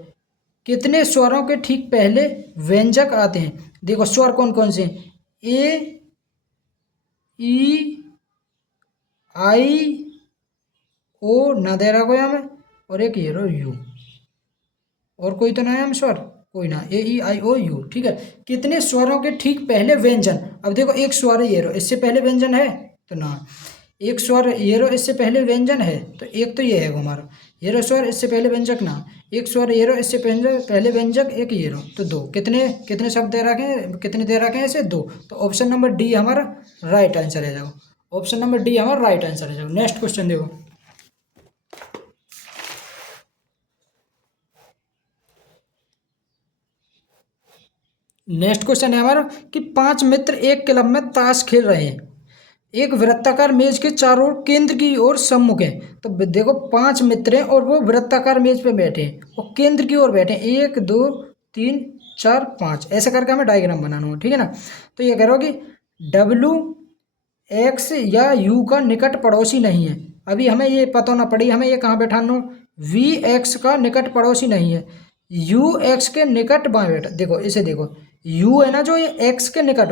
कितने स्वरों के ठीक पहले व्यंजक आते हैं? देखो स्वर कौन कौन से? ए ई आई ओ ना दे रखा है हमें, और एक ये रो यू, और कोई तो ना है हम स्वर, कोई ना, AEIOU, ठीक है। कितने स्वरों के ठीक पहले व्यंजन? अब देखो एक स्वर है ये रो, इससे पहले व्यंजन है तो ना, एक स्वर ये रो इससे पहले व्यंजन है तो एक तो ये है हमारा, ये रो स्वर इससे पहले व्यंजक ना, एक स्वर ये रो इससे पहले व्यंजक, एक ये रो, तो 2। कितने कितने शब्द दे रखे हैं, कितने दे रखे हैं ऐसे? 2। तो ऑप्शन नंबर डी हमारा राइट आंसर है, जाओ ऑप्शन नंबर डी हमारा राइट आंसर है, जाओ। नेक्स्ट क्वेश्चन देखो, नेक्स्ट क्वेश्चन है हमारा कि 5 मित्र एक क्लब में ताश खेल रहे हैं, एक वृत्ताकार मेज के चारों ओर केंद्र की ओर सम्मुख हैं। तो देखो 5 मित्र हैं और वो वृत्ताकार मेज पे बैठे हैं और केंद्र की ओर बैठे हैं, 1 2 3 4 5, ऐसा करके हमें डायग्राम बनाना हो, ठीक है ना। तो ये कह रहा हो कि WX या U का निकट पड़ोसी नहीं है। अभी हमें ये पता होना पड़ी, हमें ये कहाँ बैठाना हो? VX का निकट पड़ोसी नहीं है, UX के निकट बाएं बैठा। देखो इसे देखो, U है ना जो ये X के निकट,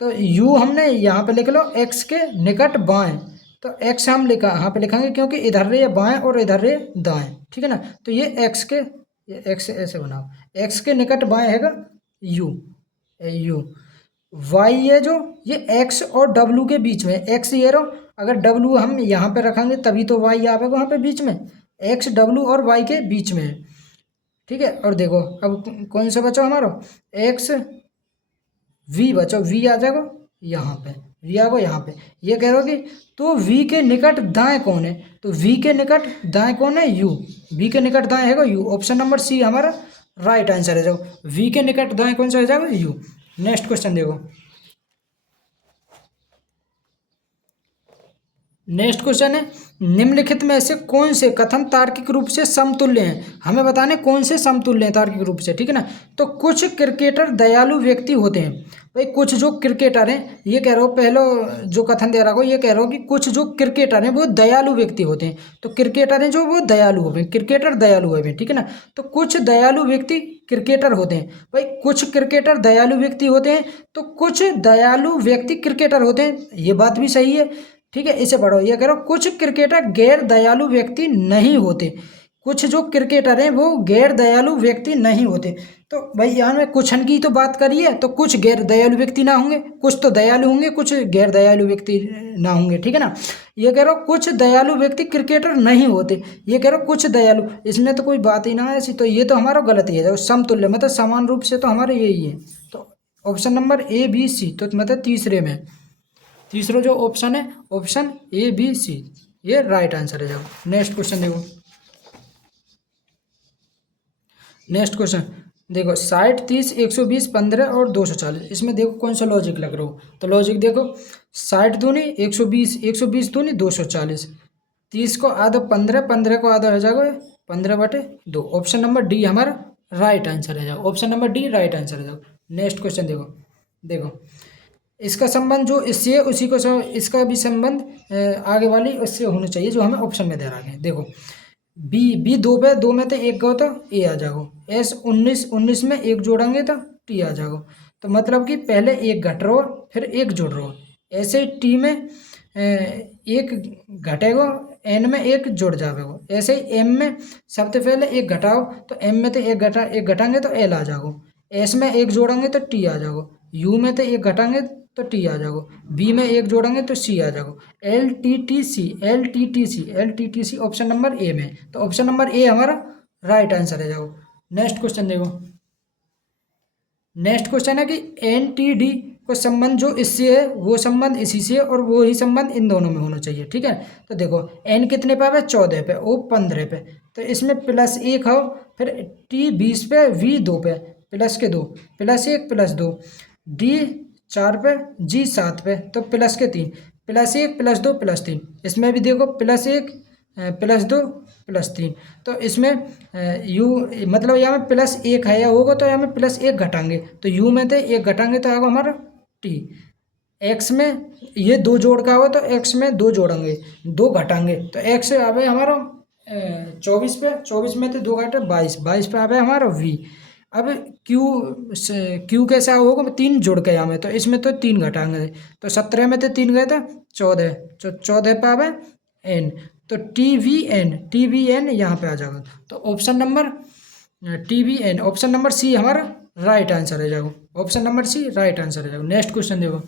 तो U हमने यहाँ पे लिख लो X के निकट बाएं, तो X हम लिखा यहाँ पे लिखेंगे क्योंकि इधर रे बाएं और इधर रे दाएं, ठीक है ना। तो ये X ऐसे बनाओ, X के निकट बाएं हैगा U, Y है जो ये X और W के बीच में, X ये रो, अगर W हम यहाँ पे रखेंगे तभी तो Y आएगा वहाँ पे बीच में, X W और Y के बीच में है, ठीक है। और देखो अब कौन सा बचा हमारा? X V बचा, V आ जाएगा यहाँ पे, वी आ गो यहाँ पे। ये कह रहे हो कि तो वी के निकट दाएं कौन है, तो वी के निकट दाएं कौन है, यू। वी के निकट दाएं है यू। ऑप्शन नंबर सी हमारा राइट आंसर है। जाओ वी के निकट दाएं कौन सा हो जाएगा, यू। नेक्स्ट क्वेश्चन देखो। नेक्स्ट क्वेश्चन है, निम्नलिखित में से कौन से कथन तार्किक रूप से समतुल्य हैं। हमें बताने कौन से समतुल्य हैं तार्किक रूप से, ठीक है ना। तो कुछ क्रिकेटर दयालु व्यक्ति होते हैं। भाई कुछ जो क्रिकेटर हैं, ये कह रहे हो पहले जो कथन दे रहा हो, ये कह रहे हो कि कुछ जो क्रिकेटर हैं वो दयालु व्यक्ति होते हैं। तो क्रिकेटर हैं जो वो दयालु हो गए, क्रिकेटर दयालु हो गए, ठीक है ना। तो कुछ दयालु व्यक्ति क्रिकेटर होते हैं। भाई कुछ क्रिकेटर दयालु व्यक्ति होते हैं, तो कुछ दयालु व्यक्ति क्रिकेटर होते हैं, ये बात भी सही है, ठीक है। इसे पढ़ो। ये कह रहा हूँ कुछ क्रिकेटर गैर दयालु व्यक्ति नहीं होते। कुछ जो क्रिकेटर हैं वो गैर दयालु व्यक्ति नहीं होते। तो भाई यहाँ में कुछ की तो बात करी है, तो कुछ गैर दयालु व्यक्ति ना होंगे, कुछ तो दयालु होंगे, कुछ गैर दयालु व्यक्ति ना होंगे, ठीक है ना। ये कह रहा हूँ कुछ दयालु व्यक्ति क्रिकेटर नहीं होते। ये कह रहा हूँ कुछ दयालु, इसमें तो कोई बात ही ना है ऐसी, तो ये तो हमारा गलत ही है। समतुल्य मतलब समान रूप से, तो हमारे यही है। तो option number A B C, तो मतलब तीसरे में, तीसरा जो ऑप्शन है ऑप्शन ए बी सी, ये राइट आंसर है। जाओ नेक्स्ट क्वेश्चन देखो। नेक्स्ट क्वेश्चन देखो, 60 30 120 15 और 240, इसमें देखो कौन सा लॉजिक लग रहा हो। तो लॉजिक देखो, 60 दूनी 120, 120 दूनी 240, 30 को आधा 15, 15 को आधा हो जाएगा 15/2। ऑप्शन नंबर डी हमारा राइट आंसर है। जाओ option number D right answer है। जाओ नेक्स्ट क्वेश्चन देखो। देखो इसका संबंध जो इससे है उसी को इसका भी संबंध आगे वाली उससे होना चाहिए जो हमें ऑप्शन में दे रहा है। देखो बी दो पे, दो में तो एक गो तो ए आ जाएगा। एस 19 में एक जोड़ेंगे तो टी आ जाएगा। तो मतलब कि पहले एक घट रहो फिर एक जोड़ रहो। ऐसे टी में एक घटेगा, एन में एक जुड़ जाएगा। ऐसे ही एम में सबसे पहले एक घटाओ, तो एम में तो एक घटाएंगे तो एल आ जाएगा। एस में एक जोड़ेंगे तो टी आ जाएगा। यू में तो एक घटाएंगे तो टी आ जाएगा। बी में एक जोड़ेंगे तो सी आ जाएगा। L T T C, L T T C, L T T C option number A में। तो ऑप्शन नंबर ए हमारा राइट आंसर है। जाओ नेक्स्ट क्वेश्चन देखो। नेक्स्ट क्वेश्चन है कि एन टी डी को संबंध जो इससे है वो संबंध इसी से, और वो ही संबंध इन दोनों में होना चाहिए, ठीक है। तो देखो एन कितने पे है, 14 पे, ओ 15 पे, तो इसमें +1 हो, फिर टी 20 पे, वी 2 पे, प्लस के 2, +1 +2, डी 4 पे, जी 7 पे, तो प्लस के 3, +1 +2 +3। इसमें भी देखो +1 +2 +3। तो इसमें यू मतलब यहाँ में +1 है या होगा, तो यहाँ में +1 घटाएंगे, तो यू में तो एक घटाएंगे तो आएगा हमारा टी। एक्स में ये 2 जोड़ का होगा, तो एक्स में 2 जोड़ेंगे, 2 घटाएंगे, तो एक्स आवे हमारा 24 पे, 24 में तो 2 घटे 22, 22 पे आवे हमारा वी। अब क्यू कैसा होगा, 3 जोड़ के यहाँ में, तो इसमें तो 3 घटाएंगे, तो 17 में तो 3 गए थे 14, तो 14 पे आवे एन, तो टी वी एन यहाँ पे आ जाएगा। तो option number T V N, option number C हमारा राइट आंसर है। जाओ option number C right answer है। जाओ नेक्स्ट क्वेश्चन देखो।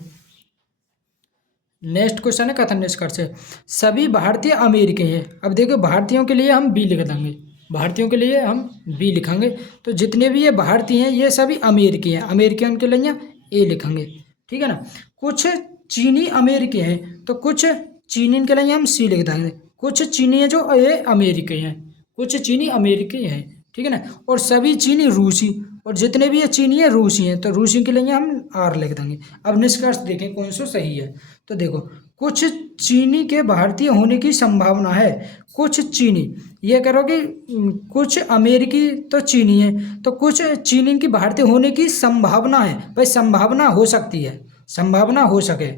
नेक्स्ट क्वेश्चन है कथन निष्कर्ष से, सभी भारतीय अमेरिकी हैं। अब देखो भारतीयों के लिए हम बी लिख देंगे, भारतीयों के लिए हम बी लिखेंगे। तो जितने भी ये भारतीय हैं ये सभी अमेरिकी हैं, अमेरिकन के लिए ए लिखेंगे, ठीक है ना। कुछ चीनी अमेरिकी हैं, तो कुछ चीनी के लिए हम सी लिख देंगे। कुछ चीनी है जो ये अमेरिकी हैं, कुछ चीनी अमेरिकी हैं, ठीक है ना। और सभी चीनी रूसी, और जितने भी ये चीनी है रूसी हैं, तो रूसी के लिए हम आर लिख देंगे। अब निष्कर्ष देखें कौन सा सही है। तो देखो कुछ चीनी के भारतीय होने की संभावना है। कुछ चीनी, ये कह रहा हो कि कुछ अमेरिकी तो चीनी है, तो कुछ चीनी की भारतीय होने की संभावना है। भाई संभावना हो सकती है, संभावना हो सके,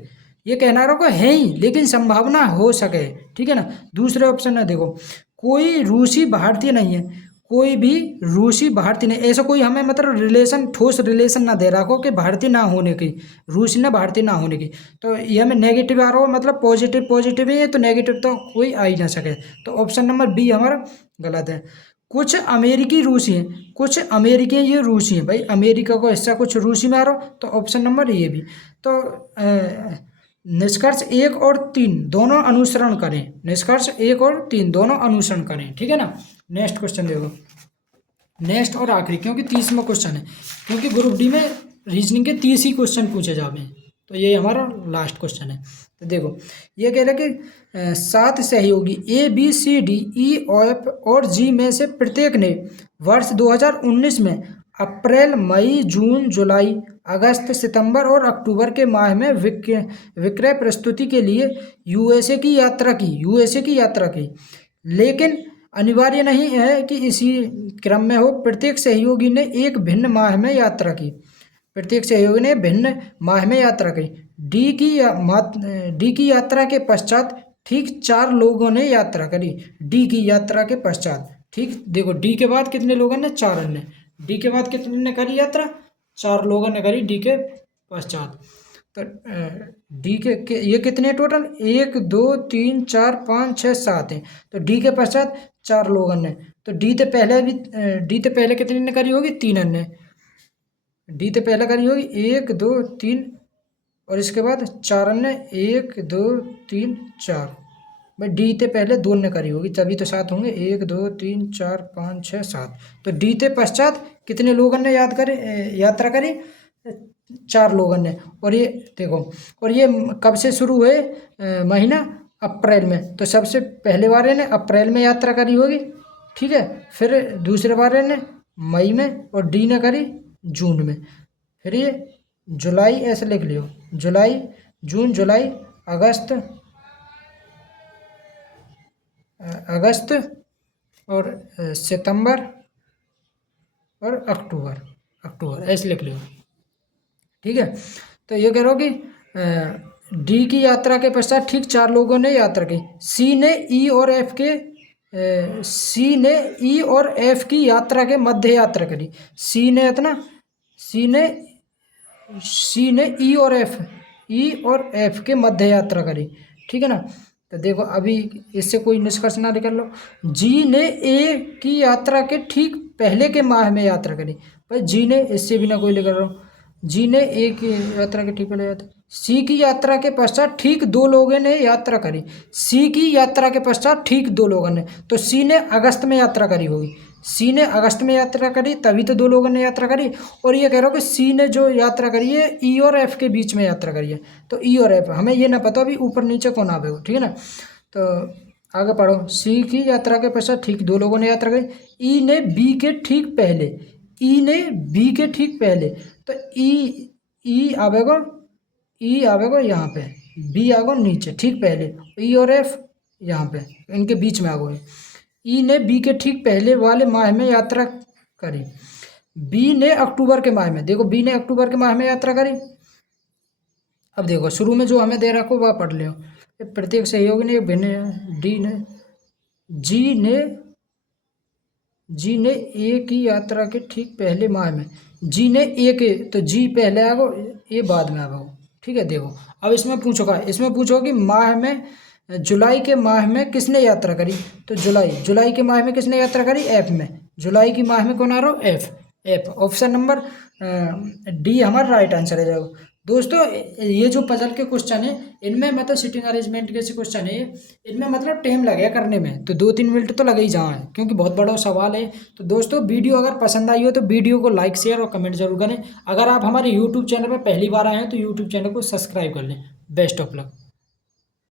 ये कहना रहा है ही, लेकिन संभावना हो सके, ठीक है ना। दूसरे ऑप्शन है देखो, कोई रूसी भारतीय नहीं है, कोई भी रूसी भारतीय नहीं, ऐसा कोई हमें मतलब रिलेशन, ठोस रिलेशन ना दे रहा हो कि भारतीय ना होने की, रूसी ना भारतीय ना होने की। तो ये हमें नेगेटिव आ रहा हो, मतलब पॉजिटिव पॉजिटिव ही है, तो नेगेटिव तो कोई आ ही ना सके। तो ऑप्शन नंबर बी हमारा गलत है। कुछ अमेरिकी रूसी हैं, कुछ अमेरिकी ये रूसी हैं, भाई अमेरिका को हिस्सा कुछ रूसी में आ रहा हो, तो ऑप्शन नंबर ये भी। तो निष्कर्ष 1 और 3 दोनों अनुसरण करें, निष्कर्ष 1 और 3 दोनों अनुसरण करें, ठीक है ना। नेक्स्ट क्वेश्चन देखो, नेक्स्ट और आखिरी, क्योंकि 30वां क्वेश्चन है, क्योंकि ग्रुप डी में रीजनिंग के 30 ही क्वेश्चन पूछे जाते हैं, तो ये हमारा लास्ट क्वेश्चन है। तो देखो ये कह रहा है कि 7 सहयोगी ABCDE और G में से प्रत्येक ने वर्ष 2019 में अप्रैल, मई, जून, जुलाई, अगस्त, सितंबर और अक्टूबर के माह में विक्रय प्रस्तुति के लिए यूएसए की यात्रा की, लेकिन अनिवार्य नहीं है कि इसी क्रम में हो। प्रत्येक सहयोगी ने एक भिन्न माह में यात्रा की। डी की यात्रा के पश्चात ठीक 4 लोगों ने यात्रा करी। डी की यात्रा के पश्चात, ठीक देखो, डी के बाद कितने लोगों ने? 4 ने। डी के बाद कितने ने करी यात्रा? 4 लोगों ने करी डी के पश्चात। तो डी के ये कितने टोटल? 1 2 3 4 5 6 7 हैं। तो डी के पश्चात 4 लोगों ने। तो डी से पहले कितने ने करी होगी? 3 ने। डी से पहले करी होगी 1 2 3 और इसके बाद 4 ने। 1 2 3 4 भाई डी से पहले 2 ने करी होगी, तभी तो 7 होंगे। 1 2 3 4 5 6 7। तो डी से पश्चात कितने लोगों ने यात्रा करी? 4 लोगों ने। और ये देखो, और ये कब से शुरू हुए? महीना अप्रैल में। तो सबसे पहले वाले ने अप्रैल में यात्रा करी होगी, ठीक है। फिर दूसरे वाले ने मई में और डी ने करी जून में। फिर ये जुलाई, ऐसे लिख लियो, जुलाई, जून, जुलाई, अगस्त और सितंबर और अक्टूबर ऐसे लिख लियो, ठीक है। तो ये कह रहा हूँ कि डी की यात्रा के पश्चात ठीक 4 लोगों ने यात्रा की। सी ने ई और एफ की यात्रा के मध्य यात्रा करी। सी ने ई और एफ के मध्य यात्रा करी, ठीक है ना। तो देखो अभी इससे कोई निष्कर्ष ना निकाल लो। जी ने ए की यात्रा के ठीक पहले के माह में यात्रा करी। भाई जी ने, इससे भी ना कोई लेकर रहा हूँ। जी ने ए की यात्रा के ठीक पहले यात्रा। सी की यात्रा के पश्चात ठीक 2 लोगों ने यात्रा करी। सी की यात्रा के पश्चात ठीक 2 लोगों ने। तो सी ने अगस्त में यात्रा करी होगी। सी ने अगस्त में यात्रा करी, तभी तो 2 लोगों ने यात्रा करी। और ये कह रहा हूँ कि सी ने जो यात्रा करी है ई और एफ के बीच में यात्रा करी है। तो ई और एफ हमें ये ना पता अभी ऊपर नीचे कौन आवेगा, ठीक है ना। तो आगे पढ़ो। सी की यात्रा के पश्चात ठीक 2 लोगों ने यात्रा करी। ई ने बी के ठीक पहले। तो ई आवेगा यहाँ पे, बी आगो नीचे, ठीक पहले। ई और एफ यहाँ पे इनके बीच में आगो है। ई ने बी के ठीक पहले वाले माह में यात्रा करी। बी ने अक्टूबर के माह में, देखो बी ने अक्टूबर के माह में यात्रा करी। अब देखो शुरू में जो हमें दे रखो वह पढ़ लियो। प्रत्येक सहयोगी ने भिन्न डी ने जी ने ए की यात्रा के ठीक पहले माह में। जी ने ए के, तो जी पहले आगो, ए बाद में आगो, ठीक है। देखो अब इसमें पूछो कि माह में, जुलाई के माह में किसने यात्रा करी? तो जुलाई के माह में किसने यात्रा करी? एफ में। जुलाई के माह में कौन आ रहा हो? एफ। ऑप्शन नंबर डी हमारा राइट आंसर है। जाओ दोस्तों, ये जो पजल के क्वेश्चन है इनमें मतलब सिटिंग अरेंजमेंट के क्वेश्चन है, इनमें मतलब टाइम लगेगा करने में, तो 2-3 मिनट तो लगे ही जाए, क्योंकि बहुत बड़ा सवाल है। तो दोस्तों वीडियो अगर पसंद आई हो तो वीडियो को लाइक, शेयर और कमेंट जरूर करें। अगर आप हमारे यूट्यूब चैनल पर पहली बार आए हैं तो यूट्यूब चैनल को सब्सक्राइब कर लें। Best of luck.